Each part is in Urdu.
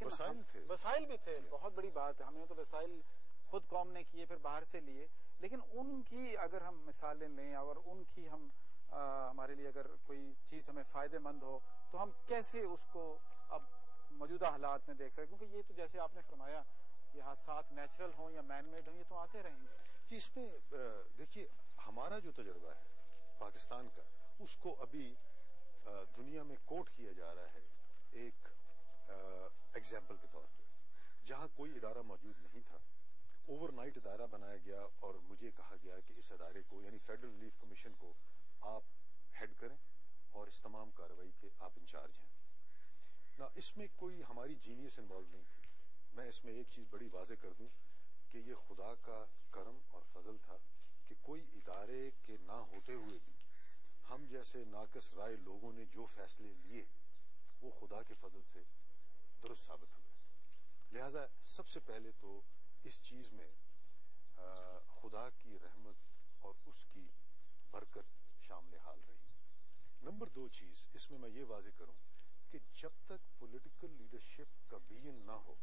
لیکن وسائل بھی تھے. بہت بڑی بات ہے. ہم نے تو وسائل خود قوم نے کیے، پھر باہر سے لیے، لیکن ان کی اگر ہم مثالیں لیں اور ان کی ہم ہمارے لیے اگر کوئی چیز ہمیں فائدے مند ہو تو ہم کیسے اس کو اب موجودہ حالات میں دیکھ سکتے، کیونکہ یہ تو جیسے آپ نے فرمایا یہ حادثات نیچرل ہوں یا مین میڈ ہوں یہ تو آتے رہیں گے. جی اس میں دیکھیے ہمارا جو تجربہ ہے پاکستان کا، اس کو ابھی دنیا میں کوٹ کیا جا رہا ہے ایک ایگزامپل کے طور پہ. جہاں کوئی ادارہ موجود نہیں تھا، اوور نائٹ ادارہ بنایا گیا اور مجھے کہا گیا کہ اس ادارے کو یعنی فیڈرل ریلیف کمیشن کو آپ ہیڈ کریں اور اس تمام کارروائی کے آپ انچارج ہیں. نہ اس میں کوئی ہماری جینیس انوالو نہیں تھی. میں اس میں ایک چیز بڑی واضح کر دوں کہ یہ خدا کا کرم اور فضل تھا کہ کوئی ادارے کے نہ ہوتے ہوئے بھی ہم جیسے ناقص رائے لوگوں نے جو فیصلے لیے وہ خدا کے فضل سے درست ثابت ہوئے. لہذا سب سے پہلے تو اس چیز میں خدا کی رحمت اور اس کی برکت شامل حال رہی. نمبر 2 چیز اس میں یہ واضح کروں کہ جب تک پولیٹیکل لیڈرشپ کا ویژن نہ ہو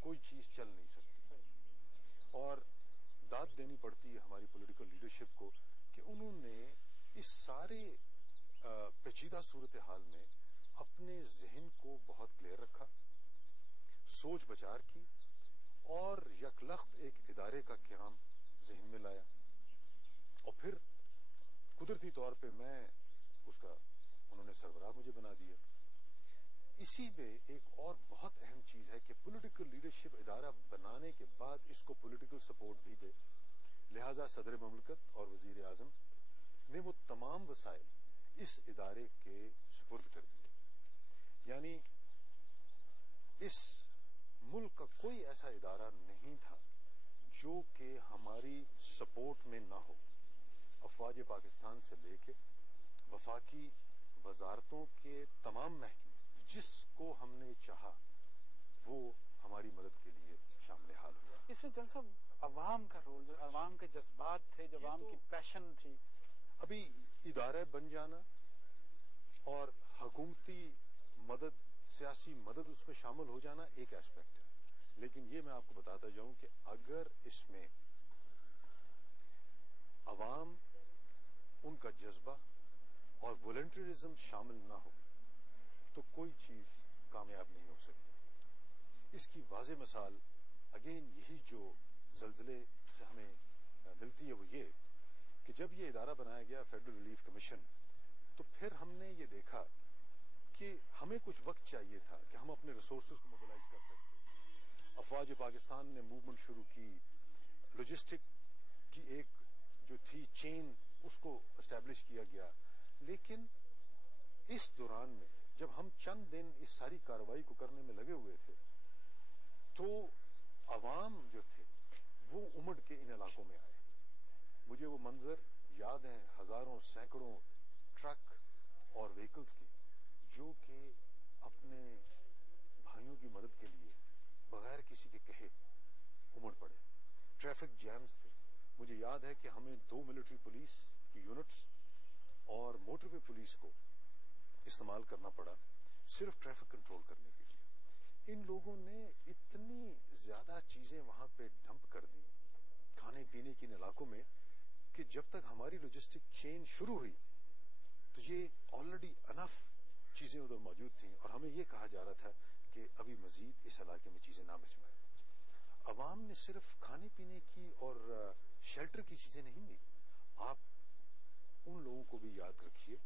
کوئی چیز چل نہیں سکتی. اور داد دینی پڑتی ہے ہماری پولیٹیکل لیڈرشپ کو کہ انہوں نے اس سارے پیچیدہ صورتحال میں اپنے ذہن کو بہت کلیئر رکھا، سوچ بچار کی اور یکلخت ایک ادارے کا قیام ذہن میں لایا. اور پھر قدرتی طور پہ میں اس کا انہوں نے سربراہ مجھے بنا دیا. اسی میں ایک اور بہت اہم چیز ہے کہ پولیٹیکل لیڈرشپ ادارہ بنانے کے بعد اس کو پولیٹیکل سپورٹ بھی دے. لہذا صدر مملکت اور وزیر اعظم نے وہ تمام وسائل اس ادارے کے سپرد کر دیے. یعنی اس ملک کا کوئی ایسا ادارہ نہیں تھا جو کہ ہماری سپورٹ میں نہ ہو. افواج پاکستان سے لے کے وفاقی وزارتوں کے تمام محکمے جس کو ہم نے چاہا وہ ہماری مدد کے لیے شامل حال ہوا. اس میں جلسہ عوام کا رول، جو عوام کے جذبات تھے، جو عوام کی پیشن تھی. ابھی ادارہ بن جانا اور حکومتی مدد، سیاسی مدد اس میں شامل ہو جانا ایک ایسپیکٹ ہے، لیکن یہ میں آپ کو بتاتا جاؤں کہ اگر اس میں عوام، ان کا جذبہ اور والنٹریزم شامل نہ ہو تو کوئی چیز کامیاب نہیں ہو سکتی. اس کی واضح مثال اگین یہی جو زلزلے سے ہمیں ملتی ہے وہ یہ کہ جب یہ ادارہ بنایا گیا فیڈرل ریلیف کمیشن تو پھر ہم نے یہ دیکھا کہ ہمیں کچھ وقت چاہیے تھا کہ ہم اپنے ریسورسز کو موبلائز کر سکتے. افواج پاکستان نے موومنٹ شروع کی، لاجسٹک کی ایک جو تھی چین اس کو اسٹیبلش کیا گیا. لیکن اس دوران میں جب ہم چند دن اس ساری کارروائی کو کرنے میں لگے ہوئے تھے تو عوام جو تھے وہ امڑ کے ان علاقوں میں آئے. مجھے وہ منظر یاد ہیں، ہزاروں سینکڑوں ٹرک اور وہیکلز کے جو کہ اپنے بھائیوں کی مدد کے لیے بغیر کسی کے کہے امڑ پڑے. ٹریفک جیمز تھے. مجھے یاد ہے کہ ہمیں 2 ملٹری پولیس کی یونٹس اور موٹر وے پولیس کو استعمال کرنا پڑا صرف ٹریفک کنٹرول کرنے کے لیے. ان لوگوں نے اتنی زیادہ چیزیں وہاں پہ ڈمپ کر دی کھانے پینے کی ان علاقوں میں کہ جب تک ہماری لاجسٹک چین شروع ہوئی تو یہ آلریڈی انف چیزیں ادھر موجود تھیں اور ہمیں یہ کہا جا رہا تھا کہ ابھی مزید اس علاقے میں چیزیں نہ بھجوائیں. عوام نے صرف کھانے پینے کی اور شیلٹر کی چیزیں نہیں دی. آپ ان لوگوں کو بھی یاد رکھیے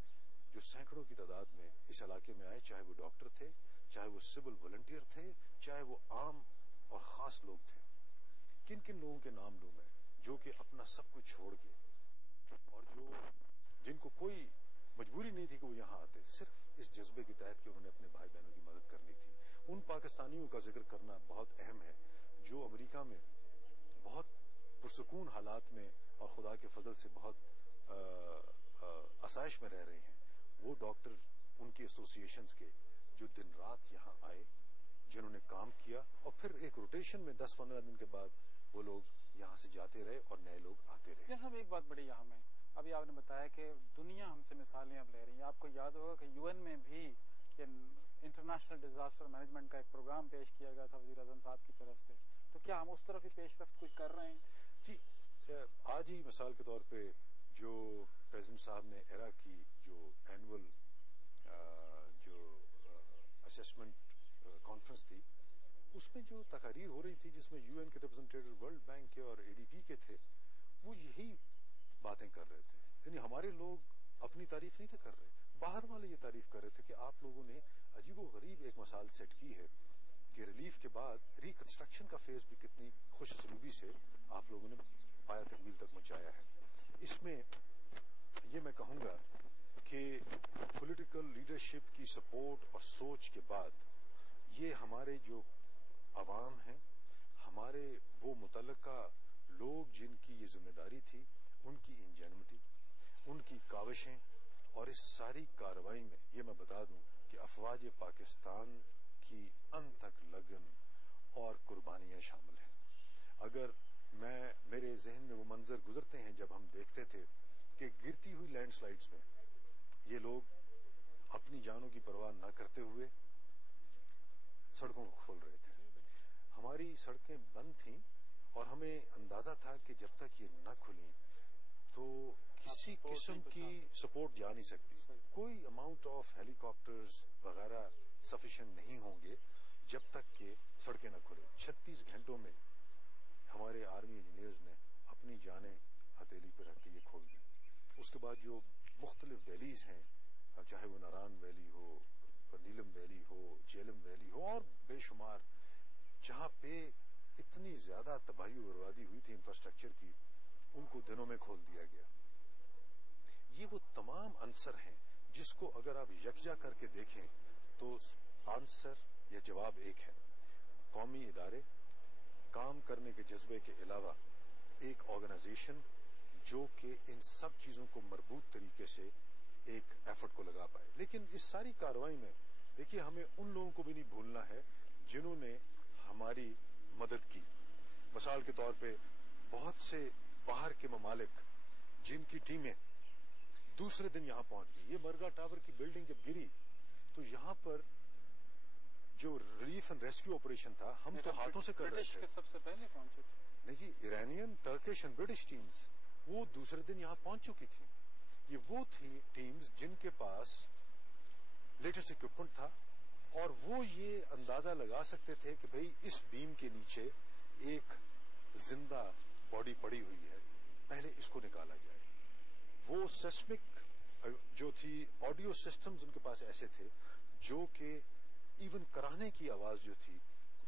جو سینکڑوں کی تعداد میں اس علاقے میں آئے، چاہے وہ ڈاکٹر تھے، چاہے وہ سول والنٹیئر تھے، چاہے وہ عام اور خاص لوگ تھے. کن کن لوگوں کے نام لوں میں جو کہ اپنا سب کچھ چھوڑ کے اور جن کو کوئی مجبوری نہیں تھی کہ وہ یہاں آتے، صرف اس جذبے کے تحت کہ انہوں نے اپنے بھائی بہنوں کی مدد کرنی تھی. ان پاکستانیوں کا ذکر کرنا بہت اہم ہے جو امریکہ میں بہت پرسکون حالات میں اور خدا کے فضل سے بہت آسائش میں رہ رہے ہیں. وہ ڈاکٹر، ان کی ایسوسیشنز کے جو دن رات یہاں آئے، جنہوں نے کام کیا اور پھر ایک روٹیشن میں 10-15 دن کے بعد وہ لوگ یہاں سے جاتے رہے اور نئے لوگ آتے رہے. صاحب ایک بات بڑی اہم ہے، ابھی آپ نے بتایا کہ دنیا ہم سے مثالیں اب لے رہی ہیں. آپ کو یاد ہوگا کہ UN میں بھی انٹرنیشنل ڈیزاسٹر مینجمنٹ کا ایک پروگرام پیش کیا گیا تھا وزیر اعظم صاحب کی طرف سے، تو کیا ہم اس طرف ہی پیش رفت کچھ کر رہے ہیں؟ جی، آج ہی مثال کے طور پہ جو پریزیڈنٹ صاحب نے ایرا کی جو اینول جو اسیسمنٹ کانفرنس تھی، اس میں جو تقاریر ہو رہی تھی جس میں یو این کے ریپرزینٹیٹو، ورلڈ بینک کے اور اے ڈی بی کے تھے، وہ یہی باتیں کر رہے تھے. یعنی ہمارے لوگ اپنی تعریف نہیں تھے کر رہے، باہر والے یہ تعریف کر رہے تھے کہ آپ لوگوں نے عجیب و غریب ایک مثال سیٹ کی ہے کہ ریلیف کے بعد ریکنسٹرکشن کا فیز بھی کتنی خوش اسلوبی سے آپ لوگوں نے پایا تکمیل تک پہنچایا ہے. اس میں یہ میں کہوں گا کہ پولیٹیکل لیڈرشپ کی سپورٹ اور سوچ کے بعد یہ ہمارے جو عوام ہیں، ہمارے وہ متعلقہ لوگ جن کی یہ ذمہ داری تھی، ان کی انجینوٹی، ان کی کاوشیں، اور اس ساری کارروائی میں یہ میں بتا دوں کہ افواج پاکستان کی انتھک لگن اور قربانیاں شامل ہیں. اگر میرے ذہن میں وہ منظر گزرتے ہیں جب ہم دیکھتے تھے کہ گرتی ہوئی لینڈ سلائڈز میں یہ لوگ اپنی جانوں کی پرواہ نہ کرتے ہوئے سڑکوں کو کھول رہے تھے. ہماری سڑکیں بند تھیں اور ہمیں اندازہ تھا کہ جب تک یہ نہ کھلیں تو کسی قسم کی سپورٹ جا نہیں سکتی. کوئی اماؤنٹ آف ہیلی کاپٹرز وغیرہ سفیشینٹ نہیں ہوں گے جب تک کہ سڑکیں نہ کھلیں. 36 گھنٹوں میں ہمارے آرمی انجینئرز نے اپنی جانیں ہتھیلی پہ رکھ کے یہ کھول دی. اس کے بعد جو مختلف ویلیز ہیں، چاہے وہ ناران ویلی ہو، نیلم ویلی ہو، جیلم ویلی ہو، اور بے شمار جہاں پہ اتنی زیادہ تباہی و بربادی ہوئی تھی انفراسٹرکچر کی، ان کو دنوں میں کھول دیا گیا. یہ وہ تمام عنصر ہیں جس کو اگر آپ یکجا کر کے دیکھیں تو آنسر یا جواب ایک ہے: قومی ادارے، کام کرنے کے جذبے کے علاوہ ایک آرگنائزیشن جو کہ ان سب چیزوں کو مربوط طریقے سے ایک ایفرٹ کو لگا پائے. لیکن اس ساری کارروائی میں دیکھیے ہمیں ان لوگوں کو بھی نہیں بھولنا ہے جنہوں نے ہماری مدد کی. مثال کے طور پہ بہت سے باہر کے ممالک جن کی ٹیمیں دوسرے دن یہاں پہنچ گئی. یہ مرگا ٹاور کی بلڈنگ جب گری تو یہاں پر جو ریلیف اینڈ ریسکیو آپریشن تھا ہم تو ہاتھوں سے کر رہے تھے. سب سے پہلے پہنچے تھے. نہیں جی، Iranian, Turkish and British teams وہ دوسرے دن یہاں پہنچ چکی تھیں. یہ وہ تھی ٹیمز جن کے پاس لیٹسٹ اکوپمنٹ تھا اور وہ یہ اندازہ لگا سکتے تھے کہ بھئی اس بیم کے نیچے ایک زندہ باڈی پڑی ہوئی ہے، پہلے اس کو نکالا جائے. وہ سیسمک جو تھی آڈیو سسٹمز ان کے پاس ایسے تھے جو کہ ایون کرانے کی آواز جو تھی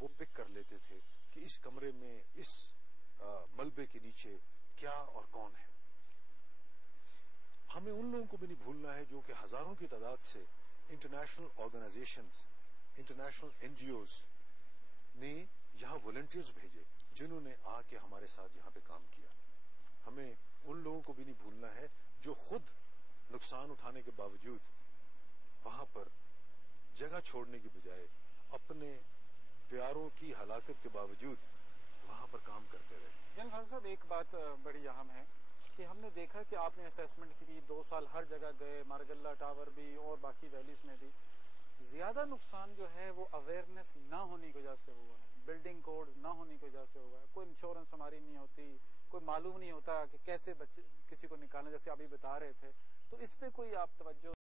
وہ پک کر لیتے تھے کہ اس کمرے میں اس ملبے کے نیچے کیا اور کون ہے. ہمیں ان لوگوں کو بھی نہیں بھولنا ہے جو کہ ہزاروں کی تعداد سے international organizations, international N G Os نے یہاں والنٹیئرز بھیجے جنہوں نے آ کے ہمارے ساتھ یہاں پہ کام کیا. ہمیں ان لوگوں کو بھی نہیں بھولنا ہے جو خود نقصان اٹھانے کے باوجود وہاں پر جگہ چھوڑنے کی بجائے اپنے پیاروں کی ہلاکت کے باوجود وہاں پر کام کرتے رہے. جنرل فاروق صاحب، ایک بات بڑی اہم ہے کہ ہم نے دیکھا کہ آپ نے اسیسمنٹ کی بھی 2 سال ہر جگہ گئے، مارگلہ ٹاور بھی اور باقی ویلیز میں بھی. زیادہ نقصان جو ہے وہ اویئرنیس نہ ہونے کی وجہ سے ہوا ہے، بلڈنگ کوڈز نہ ہونے کی وجہ سے ہوا ہے. کوئی انشورنس ہماری نہیں ہوتی، کوئی معلوم نہیں ہوتا کہ کیسے بچے کسی کو نکالنا، جیسے ابھی بتا رہے تھے. تو اس پہ کوئی آپ توجہ